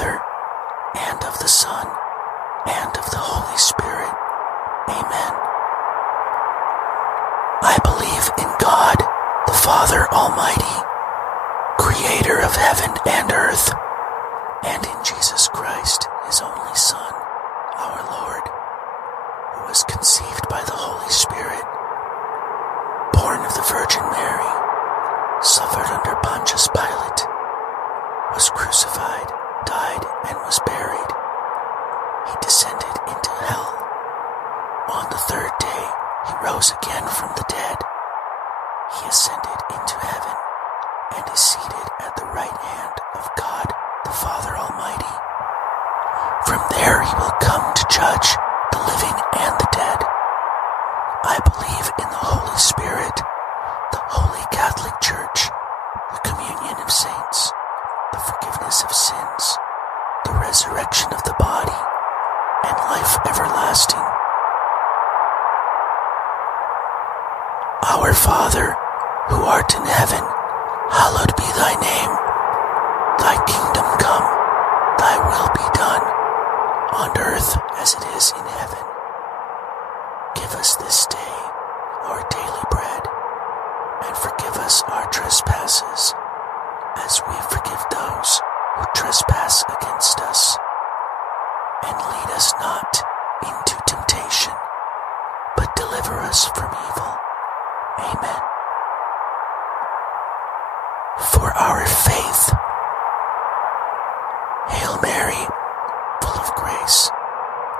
Father, and of the Son, and of the Holy Spirit. Amen. I believe in God, the Father Almighty, creator of heaven and earth, and in Jesus Christ, his only Son, our Lord, who was conceived by the Holy Spirit, born of the Virgin Mary, suffered under Pontius Pilate, was crucified, died, and was buried. He descended into hell. On the third day, he rose again from the dead. He ascended into heaven and is seated at the right hand of God, the Father Almighty. From there he will come to judge the living and the dead. I believe in the Holy Spirit, the Holy Catholic Church, the communion of saints, the forgiveness of sins, the resurrection of the body, and life everlasting. Our Father, who art in heaven, hallowed be thy name. Thy kingdom come, thy will be done, on earth as it is in heaven. Give us this day our daily bread, and forgive us our trespasses, as we forgive those who trespass against us. And lead us not into temptation, but deliver us from evil. Amen. For our faith. Hail Mary, full of grace,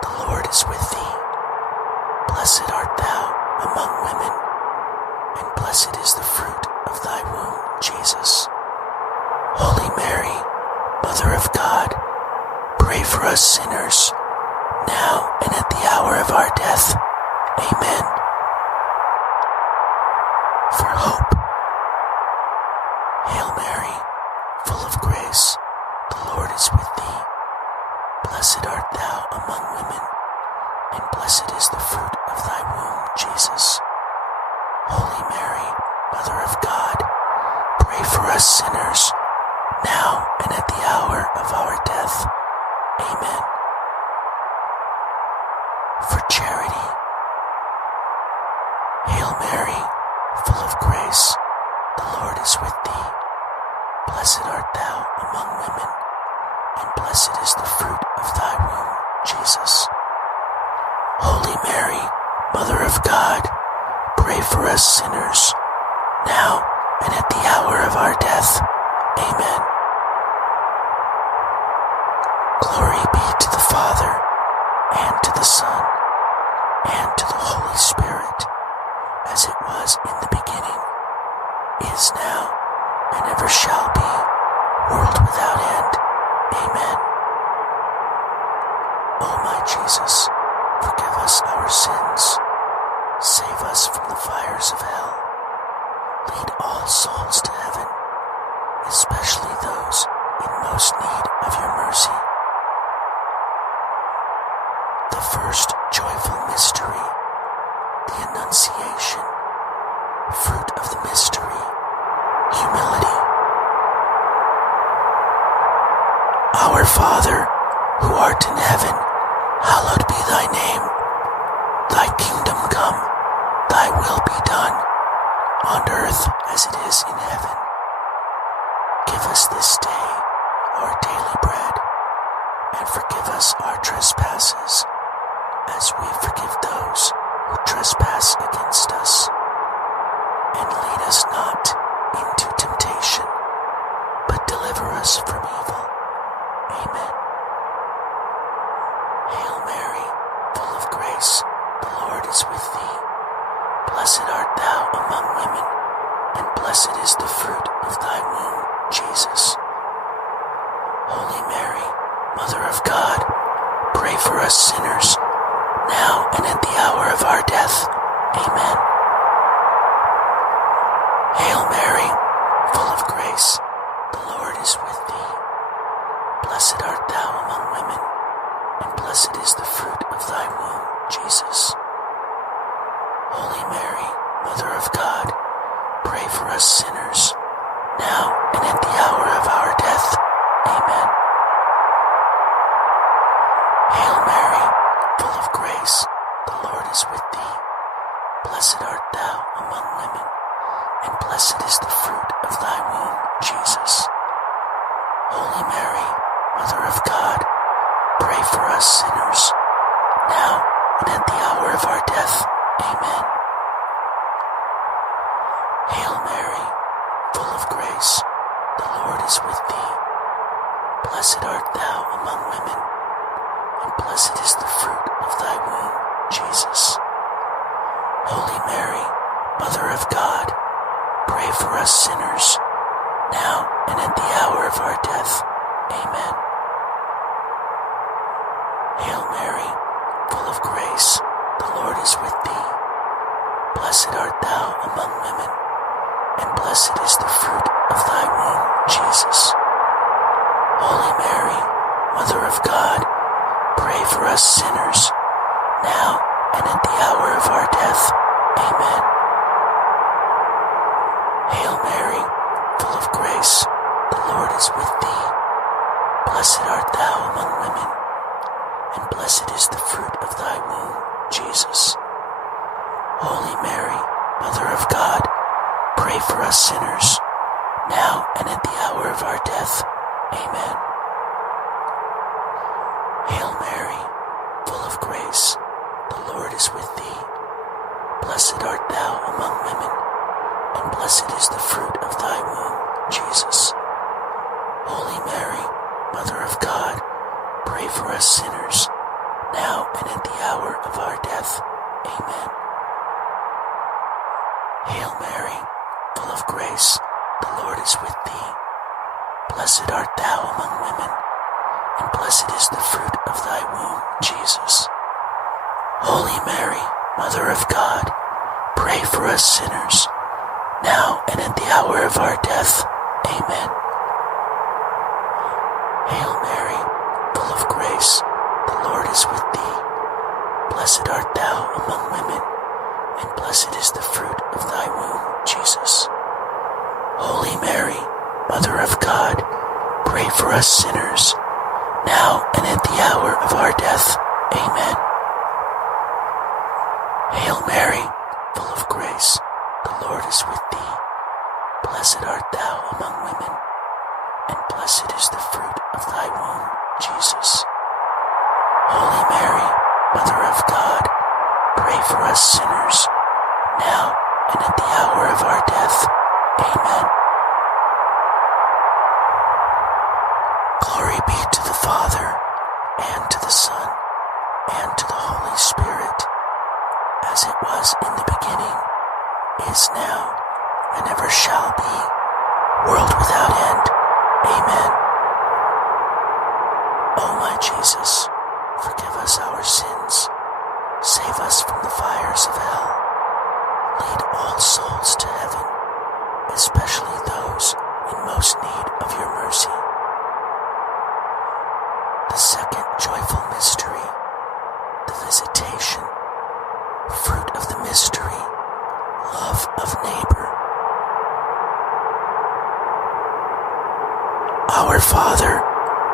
the Lord is with thee. Blessed art thou among women, and blessed is the fruit of thy womb, Jesus. Holy Mary, Mother of God, pray for us sinners, now and at the hour of our death. Amen. For hope. Hail Mary, full of grace, the Lord is with thee. Blessed art thou among women, and blessed is the fruit of thy womb, Jesus. Holy Mary, Mother of God, pray for us sinners, now and at the hour of our death. Amen. For charity. Hail Mary, full of grace, the Lord is with thee. Blessed art thou among women, and blessed is the fruit of thy womb, Jesus. Holy Mary, Mother of God, pray for us sinners, now and at the hour of our death. Amen. Glory be to the Father, and to the Son, and to the Holy Spirit, as it was in the beginning, is now, and ever shall be, world without end. Amen. O my Jesus, forgive us our sins, save us from the fires of hell, lead all souls to heaven, especially those in most need of your mercy. The first joyful mystery, the Annunciation. Fruit of the mystery, humility. Our Father, who art in heaven, hallowed be thy name. Thy kingdom come, thy will be done, on earth as it is in heaven. Give us this day our daily bread, and forgive us our trespasses, as we forgive those who trespass against us. And lead us not into temptation, but deliver us from evil. Amen. Hail Mary, full of grace, the Lord is with thee. Blessed art thou among women, and blessed is the fruit of thy womb, Jesus. Holy Mary, Mother of God, pray for us sinners, now and at the hour of our death. Amen. Hail Mary, full of grace, the Lord is with thee. Blessed art thou among women, and blessed is the fruit of thy womb, Jesus. Holy Mary, Mother of God, pray for us sinners, now and at the hour of our death. Amen. women, and blessed is the fruit of thy womb, Jesus. Holy Mary, Mother of God, pray for us sinners, now and at the hour of our death. Amen. Hail Mary, full of grace, the Lord is with thee. Blessed art thou among women, and blessed is the fruit of thy womb, Jesus. Holy Mary, Mother of God, pray for us sinners, now and at the hour of our death. Amen. Hail Mary, full of grace, the Lord is with thee. Blessed art thou among women, and blessed is the fruit of thy womb, Jesus. Holy Mary, Mother of God, pray for us sinners, now and at the hour of our death. Amen. Hail Mary, full of grace, the Lord is with thee. Blessed art thou among women, and blessed is the fruit of thy womb, Jesus. Holy Mary, Mother of God, pray for us sinners, now and at the hour of our death. Amen. Hail Mary, full of grace, the Lord is with thee. Blessed art thou among women, and blessed is the fruit of thy womb, Jesus. Holy Mary, Mother of God, pray for us sinners, now and at the hour of our death. Amen. Hail Mary, full of grace, the Lord is with thee. Blessed art thou among women, and blessed is the fruit of thy womb, Jesus. Holy Mary, Mother of God, pray for us sinners, now and at the hour of our death. Amen. Hail Mary, full of grace, the Lord is with thee. Blessed art thou among women, and blessed is the fruit of thy womb, Jesus. Holy Mary, Mother of God, pray for us sinners, now and at the hour of our death. Amen. Hail Mary, full of grace, the Lord is with thee. Blessed art thou among women, and blessed is the fruit of thy womb, Jesus. Holy Mary, Mother of God, pray for us sinners, now and at the hour of our death. Amen. Glory be to the Father, and to the Son, and to the Holy Spirit, as it was in the beginning, is now, and ever shall be, world without end. Amen. O my Jesus, forgive us our sins, save us from the fires of hell, lead all souls to heaven, especially those in most need of your mercy. The second joyful mystery, the Visitation. Fruit of the mystery, love of neighbor. Our Father,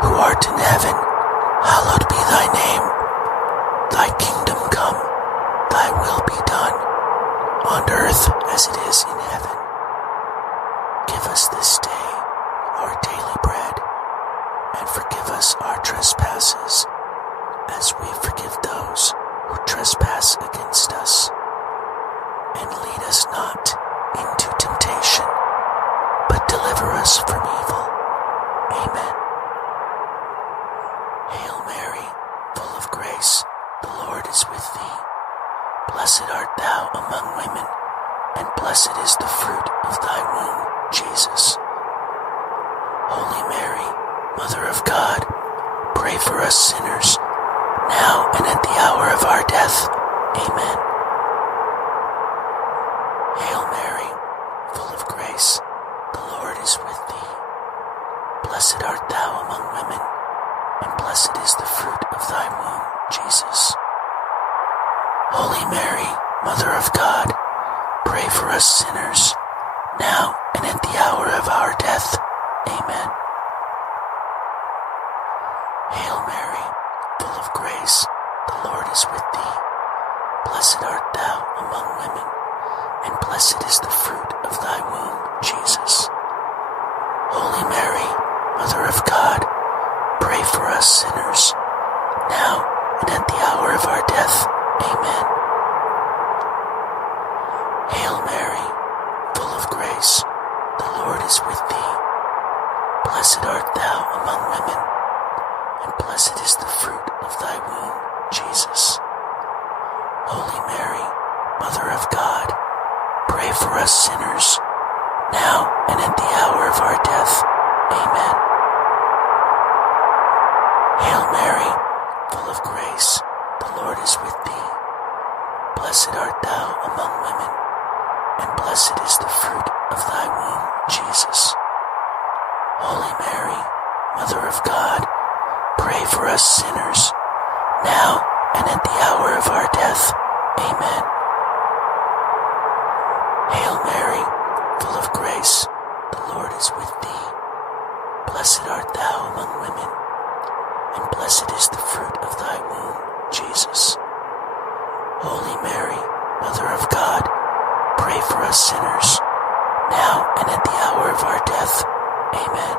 who art in heaven, hallowed be thy name. Thy kingdom come, thy will be done, on earth as it is in heaven. Give us this day our daily bread, and forgive us our trespasses, as we forgive those who trespass against us. And lead us not into temptation, but deliver us from evil. Amen. Hail Mary, full of grace, the Lord is with thee. Blessed art thou among women, and blessed is the fruit of thy womb, Jesus. Holy Mary, Mother of God, pray for us sinners, now and at the hour of our death. Amen. Hail Mary, full of grace, the Lord is with thee. Blessed art thou among women, and blessed is the fruit of thy womb, Jesus. Holy Mary, Mother of God, pray for us sinners, now and at the hour of our death. Amen. Hail Mary, full of grace, the Lord is with thee. Blessed art thou among women, and blessed blessed is the fruit of thy womb, Jesus. Holy Mary, Mother of God, pray for us sinners, now and at the hour of our death. Amen. Hail Mary, full of grace, the Lord is with thee. Blessed art thou among women, and blessed is the fruit of thy womb, Jesus. Holy Mary, Mother of God, pray for us sinners, now and at the hour of our death. Amen. Hail Mary, full of grace, the Lord is with thee. Blessed art thou among women, and blessed is the fruit of thy womb, Jesus. Holy Mary, Mother of God, pray for us sinners, now and at the hour of our death. Amen. Hail Mary, full of grace, the Lord is with thee. Blessed art thou among women, and blessed is the fruit of thy womb, Jesus. Holy Mary, Mother of God, pray for us sinners, now and at the hour of our death. Amen.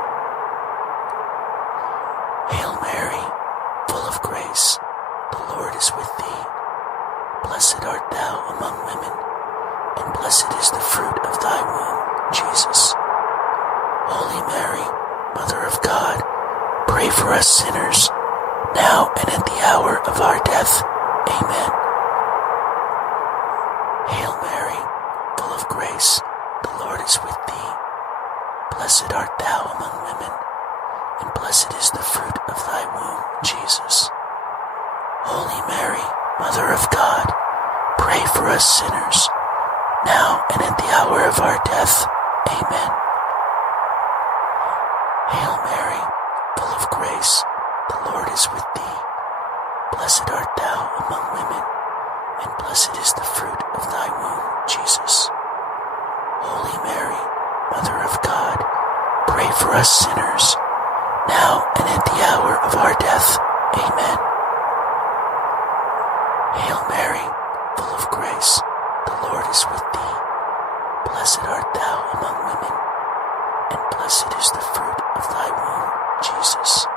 Hail Mary, full of grace, the Lord is with thee. Blessed art thou among women, and blessed is the fruit of thy womb, Jesus. Holy Mary, Mother of God, pray for us sinners, now and at the hour of our death. Amen. Hail Mary, full of grace, the Lord is with thee. Blessed art thou among women, and blessed is the fruit of thy womb, Jesus. Holy Mary, Mother of God, pray for us sinners, now and at the hour of our death. Amen. Hail Mary, full of grace, the Lord is with thee. Blessed art thou among women, and blessed is the fruit of thy womb, Jesus. Holy Mary, Mother of God, pray for us sinners, now and at the hour of our death. Amen. Hail Mary, full of grace, the Lord is with thee. Blessed art thou among women, and blessed is the fruit of thy womb, Jesus.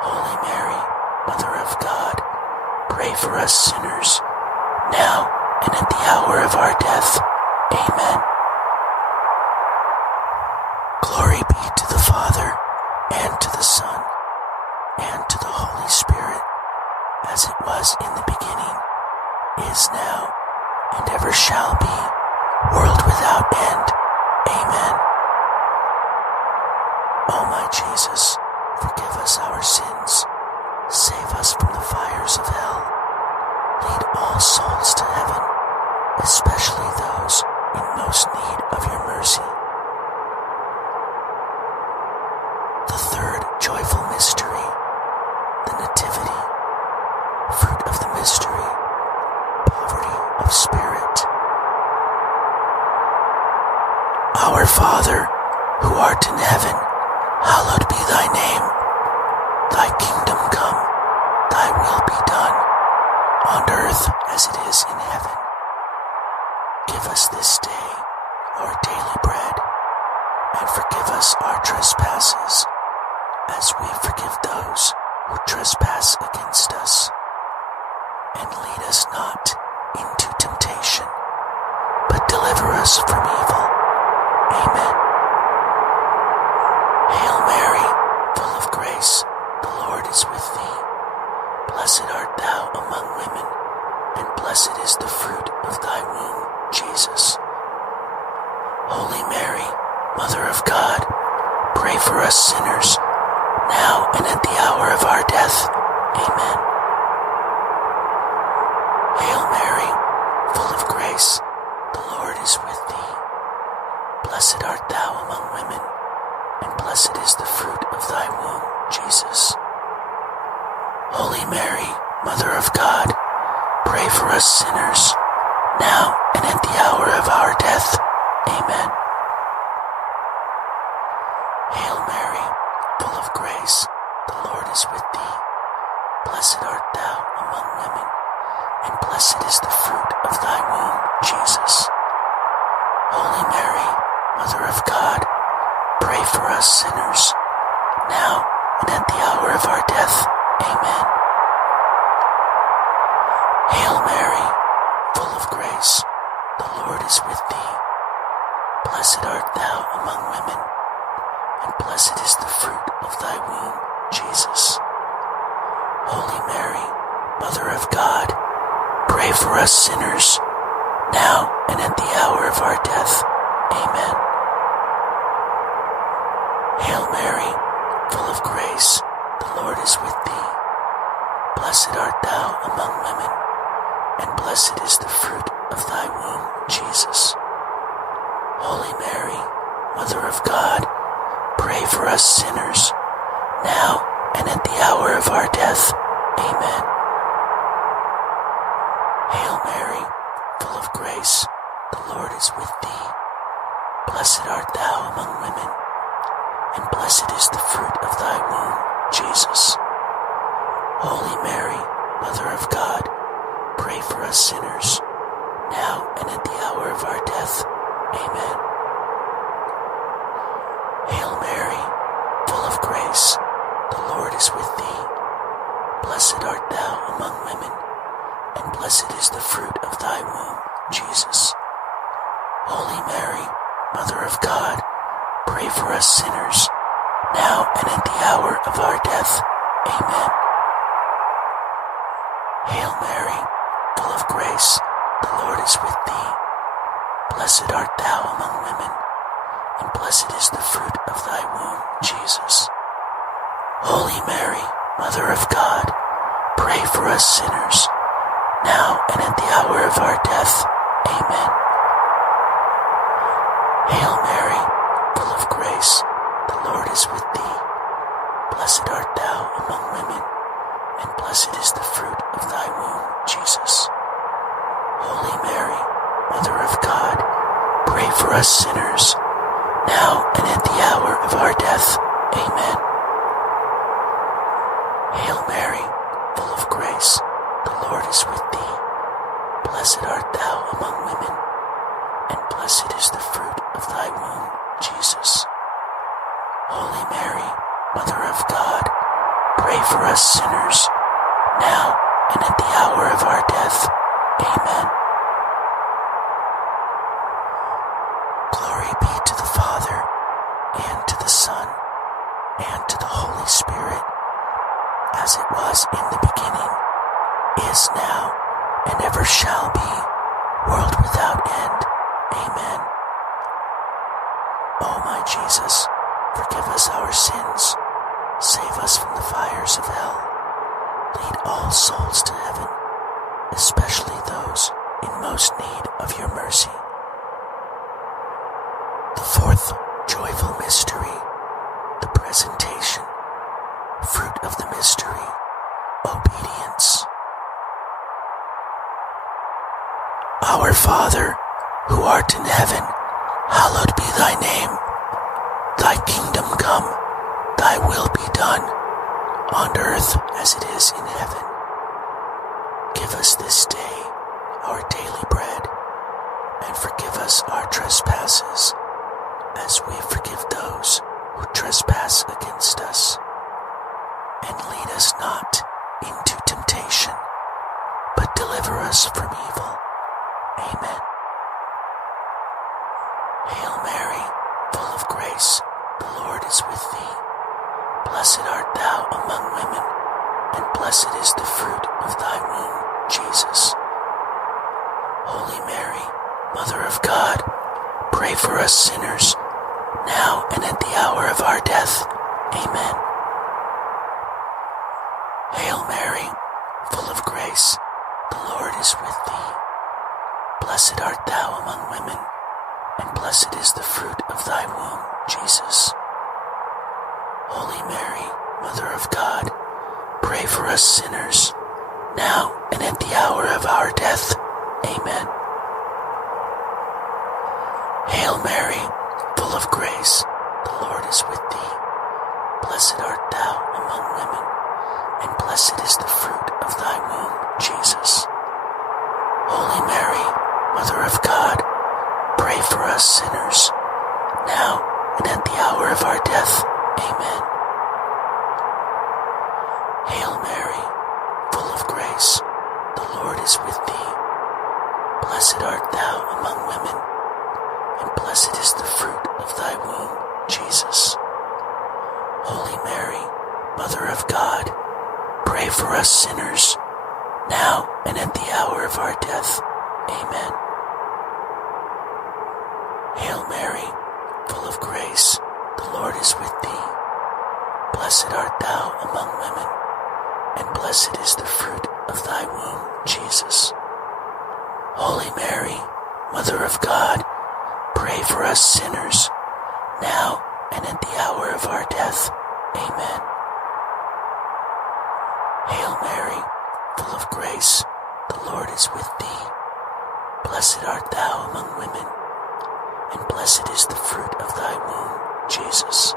Holy Mary, Mother of God, pray for us sinners, now and at the hour of our death. Amen. Glory be to the Father, and to the Son, and to the Holy Spirit, as it was in the beginning, is now, and ever shall be, world without end. Amen. O my Jesus, forgive us our sins, save us from the fires of hell, lead all souls to heaven, especially those in most need of your mercy. The third joyful mystery, the Nativity. Fruit of the mystery, poverty of spirit. Our Father, who art in heaven, hallowed be thy name. Thy kingdom come, thy will be done, on earth as it is in heaven. Give us this day our daily bread, and forgive us our trespasses, as we forgive those who trespass against us. And lead us not into temptation, but deliver us from evil. Amen. Hail Mary, full of grace, the Lord is with thee. Blessed art thou among women, and blessed is the fruit of thy womb, Jesus. Holy Mary, Mother of God, pray for us sinners, now and at the hour of our death. Amen. Hail Mary, full of grace, the Lord is with thee. Blessed art thou among women, and blessed is the fruit of thy womb, Jesus. Holy Mary, Mother of God, pray for us sinners, now and at the hour of our death. Amen. Hail Mary, full of grace, the Lord is with thee. Blessed art thou among women, and blessed is the fruit of thy womb, Jesus. Holy Mary, Mother of God, pray for us sinners, now and at the hour of our death. Amen. Hail Mary, full of grace, the Lord is with thee. Blessed art thou among women, and blessed is the fruit of thy womb, Jesus. Holy Mary, Mother of God, pray for us sinners, now and at the hour of our death. Amen. Hail Mary, full of grace, the Lord is with thee. Blessed art thou among women, and blessed is the fruit of thy womb, Jesus. Holy Mary, Mother of God, pray for us sinners, now and at the hour of our death. Amen. Hail Mary, full of grace, the Lord is with thee. Blessed art thou among women, and blessed is the fruit of thy womb, Jesus. Holy Mary, Mother of God, pray for us sinners, now and at the hour of our death. Amen. Hail Mary, full of grace, the Lord is with thee. Blessed art thou among women, and blessed is the fruit of thy womb, Jesus. Holy Mary, Mother of God, pray for us sinners, now and at the hour of our death. Amen. Hail Mary, full of grace, the Lord is with thee. Blessed art thou among women, and blessed is the fruit of thy womb, Jesus. Holy Mary, Mother of God, pray for us sinners, now and at the hour of our death. Amen. Hail Mary, full of grace, the Lord is with thee. Blessed art thou among women, and blessed is the fruit of thy womb, Jesus. Holy Mary, Mother of God, pray for us sinners, now and at the hour of our death. Amen. Hail Mary, full of grace, the Lord is with thee. Blessed art thou among women, and blessed is the fruit of thy womb, Jesus. Holy Mary, Mother of God, pray for us sinners, now and at the hour of our death. Amen. Glory be to the Father, and to the Son, and to the Holy Spirit, as it was in the beginning, is now, and ever shall be, world without end. Amen. O my Jesus, forgive us our sins, save us from the fires of hell, lead all souls to heaven, especially those in most need of your mercy. The fourth joyful mystery, the presentation, fruit of the mystery, obedience. Our Father, who art in heaven, hallowed be thy name. Thy kingdom come, thy will be done, on earth as it is in heaven. Give us this day our daily bread, and forgive us our trespasses, as we forgive those who trespass against us. And lead us not into temptation, but deliver us from evil. Amen. Hail Mary, full of grace, the Lord is with thee. Blessed art thou among women, and blessed is the fruit of thy womb, Jesus. Holy Mary, Mother of God, pray for us sinners, now and at the hour of our death. Amen. Hail Mary, full of grace, the Lord is with thee. Blessed art thou among women, and blessed is the fruit of thy womb, Jesus. Holy Mary, Mother of God, pray for us sinners, now and at the hour of our death. Amen. Hail Mary, full of grace, the Lord is with thee. Blessed art thou among women, and blessed is the fruit of thy womb, Jesus. Holy Mary, Mother of God, pray for us sinners, now and at the hour of our death. Amen. Hail Mary, full of grace, the Lord is with thee. Blessed art thou among women, and blessed is the fruit of thy womb, Jesus. Holy Mary, Mother of God, pray for us sinners, now and at the hour of our death. Amen. Hail Mary, full of grace, the Lord is with thee. Blessed art thou among women, and blessed is the fruit of thy womb, Jesus. Holy Mary, Mother of God, pray for us sinners, now and at the hour of our death. Amen. Hail Mary, full of grace, the Lord is with thee. Blessed art thou among women, and blessed is the fruit of thy womb, Jesus.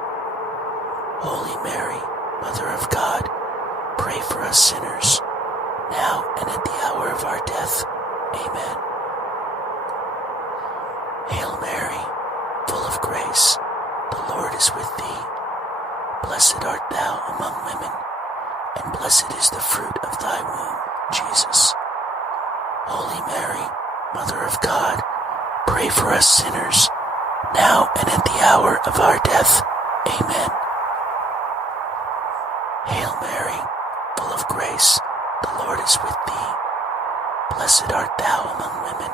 Holy Mary, Mother of God, pray for us sinners, now and at the hour of our death. Amen. Hail Mary, full of grace, the Lord is with thee. Blessed art thou among women, and blessed is the fruit of thy womb, Jesus. Holy Mary, Mother of God, pray for us sinners, now and at the hour of our death. Amen. Hail Mary, full of grace, the Lord is with thee. Blessed art thou among women,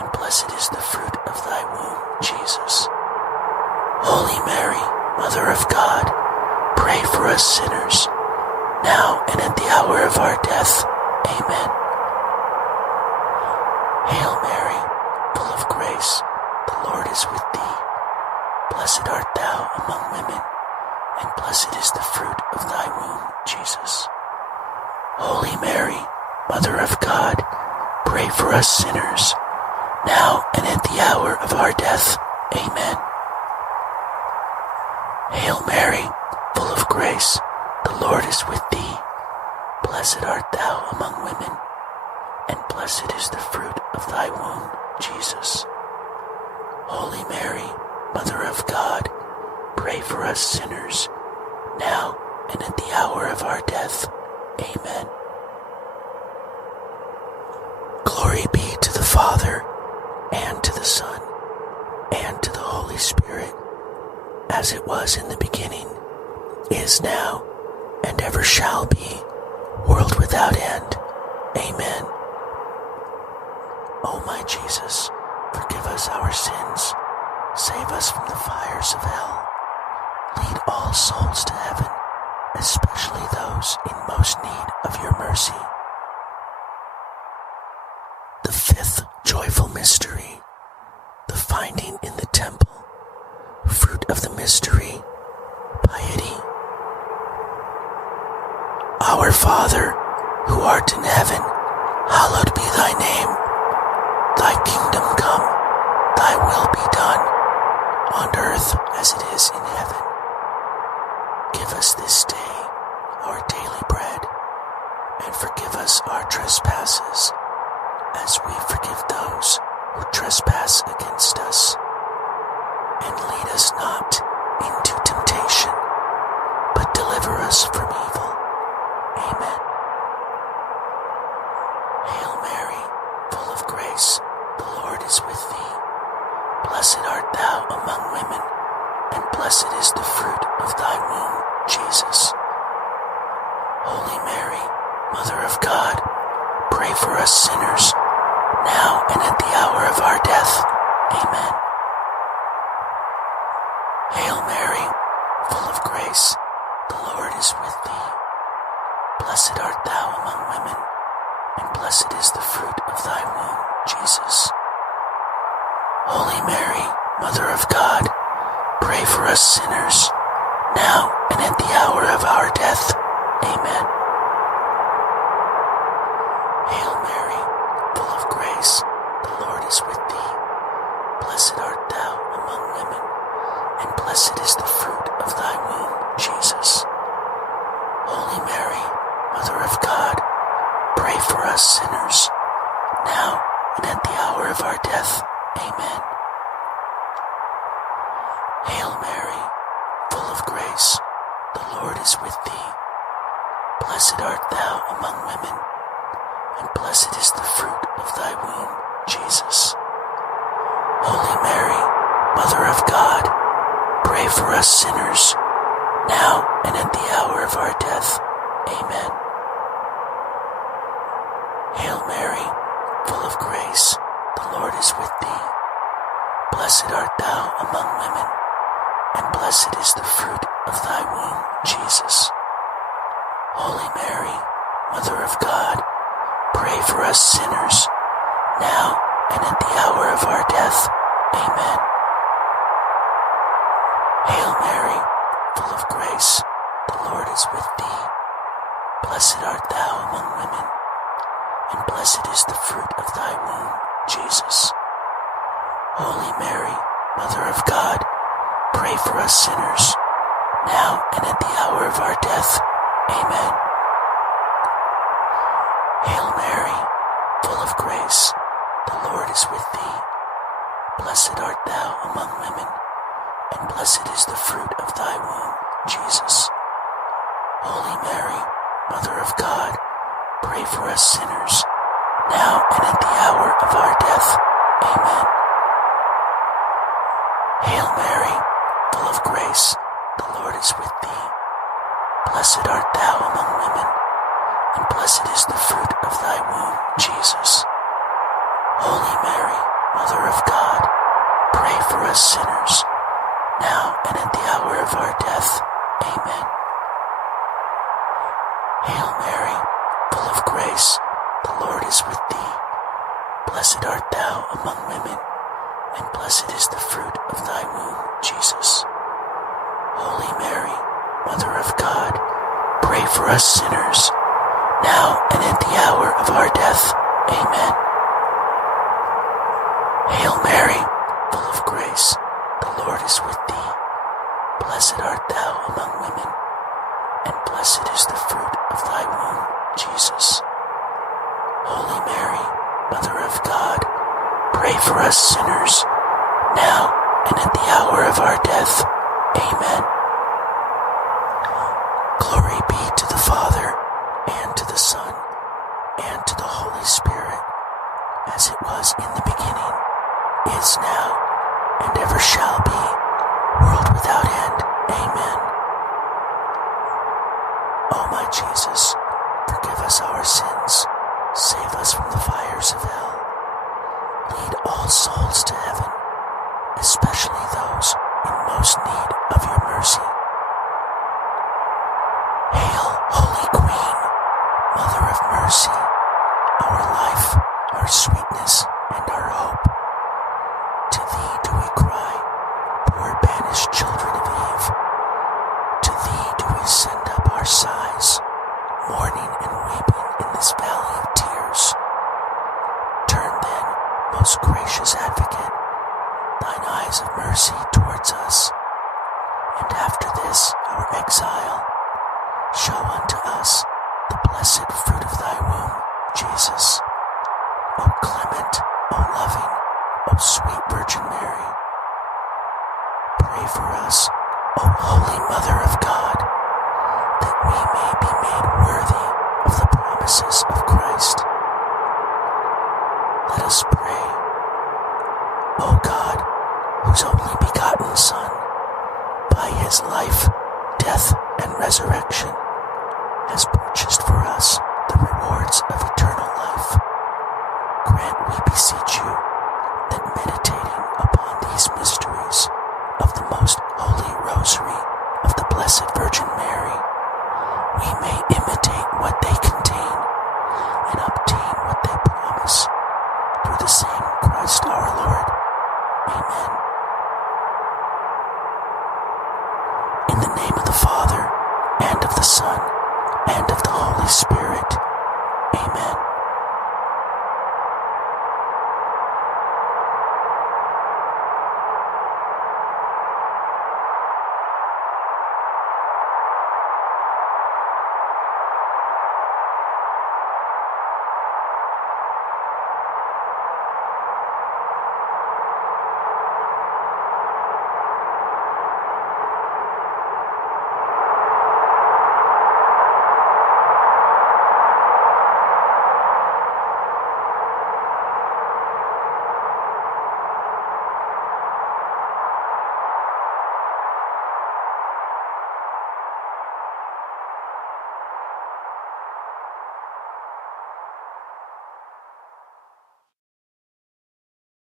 and blessed is the fruit of thy womb, Jesus. Holy Mary, Mother of God, pray for us sinners, now and at the hour of our death. Amen. Hail Mary, full of grace, the Lord is with thee. Blessed art thou among women, and blessed is the fruit of thy womb, Jesus. Holy Mary, Mother of God, pray for us sinners, now and at the hour of our death. Amen. Hail Mary, full of grace, the Lord is with thee. Blessed art thou among women, and blessed is the fruit of thy womb, Jesus. Holy Mary, Mother of God, pray for us sinners, now and at the hour of our death. Amen. Glory be to the Father, and to the Son, and to the Holy Spirit, as it was in the beginning, is now, and ever shall be, world without end. Amen. O my Jesus, forgive us our sins, save us from the fires of hell, lead all souls to heaven, especially those in most need of your mercy. The fifth joyful mystery, the finding in the temple. Fruit of the mystery, piety. Our Father, who art in heaven, hallowed be thy name. Thy kingdom come, thy will be done, on earth as it is in heaven. Give us this day our daily bread, and forgive us our trespasses, as we forgive those who trespass against us. And lead us not into temptation, but deliver us from evil. Amen. Hail Mary, full of grace, the Lord is with thee. Blessed art thou among women, and blessed is the fruit of thy womb, Jesus. Holy Mary, Mother of God, pray for us sinners, now and at the hour of our death. Amen. Hail Mary, full of grace, the Lord is with thee. Blessed art thou among women, and blessed is the fruit of thy womb, Jesus. Holy Mary, Mother of God, pray for us sinners, now and at the hour of our death. Amen. Hail Mary, full of grace, the Lord is with thee. Blessed art thou among women, and blessed is the fruit of thy womb, Jesus. Holy Mary, Mother of God, pray for us sinners, now and at the hour of our death. Amen. Hail Mary, full of grace, the Lord is with thee. Blessed art thou among women, and blessed is the fruit of thy womb, Jesus. Holy Mary, Mother of God, pray for us sinners, now and at the hour of our death. Amen. Hail Mary, full of grace, the Lord is with thee. Blessed art thou among women, and blessed is the fruit of thy womb, Jesus. Holy Mary, Mother of God, pray for us sinners, now and at the hour of our death. Amen. Hail Mary, full of grace, the Lord is with thee. Blessed art thou among women, and blessed is the fruit of thy womb, Jesus. Holy Mary, Mother of God, pray for us sinners, now and at the hour of our death. Amen. Hail Mary, full of grace, the Lord is with thee. Blessed art thou among women, and blessed is the fruit of thy womb, Jesus. Holy Mary, Mother of God, pray for us sinners, now and at the hour of our death. Amen. Hail Mary, full of grace, the Lord is with thee. Blessed art thou among women, and blessed is the fruit of thy womb, Jesus. Holy Mary, Mother of God, pray for us sinners, now and at the hour of our death. Amen. Hail Mary, full of grace, the Lord is with thee. Blessed art thou among women, and blessed is the fruit of thy womb, Jesus. Holy Mary, Mother of God, pray for us sinners, now and at the hour of our death. Amen. Hail Mary, full of grace, the Lord is with thee. Blessed art thou among women, and blessed is the fruit of thy womb, Jesus. Holy Mary, Mother of God, pray for us sinners, now and at the hour of our death. Amen. Glory be to the Father, and to the Son, and to the Holy Spirit, as it was in the beginning, is now, and ever shall be, world without end. Amen. O my Jesus, forgive us our sins, save us from the fires of hell. Lead all souls to heaven, especially those in most need of your mercy. Hail, Holy Queen, Mother of Mercy, our life, our sweetness, and our hope. To thee do we cry, poor banished children of Eve. To thee do we send up our sighs, mourning and weeping in this valley of tears. Turn then, most gracious Advocate, thine eyes of mercy towards us, and after this our exile, show unto us the blessed fruit of thy womb, Jesus. O clement, O loving, O sweet Virgin Mary, pray for us, O Holy Mother of God, that we may be made worthy of the promises of Christ. Let us pray. O God, whose only begotten Son, by his life, death, and resurrection, has purchased for us the rewards of eternal life, grant, we beseech you, that meditating upon these mysteries of the most holy Rosary of the Blessed Virgin Mary, we may imitate what they contain and obtain what they promise, through the same Christ our Lord. Amen. In the name of the Father, and of the Son, and of the Holy Spirit.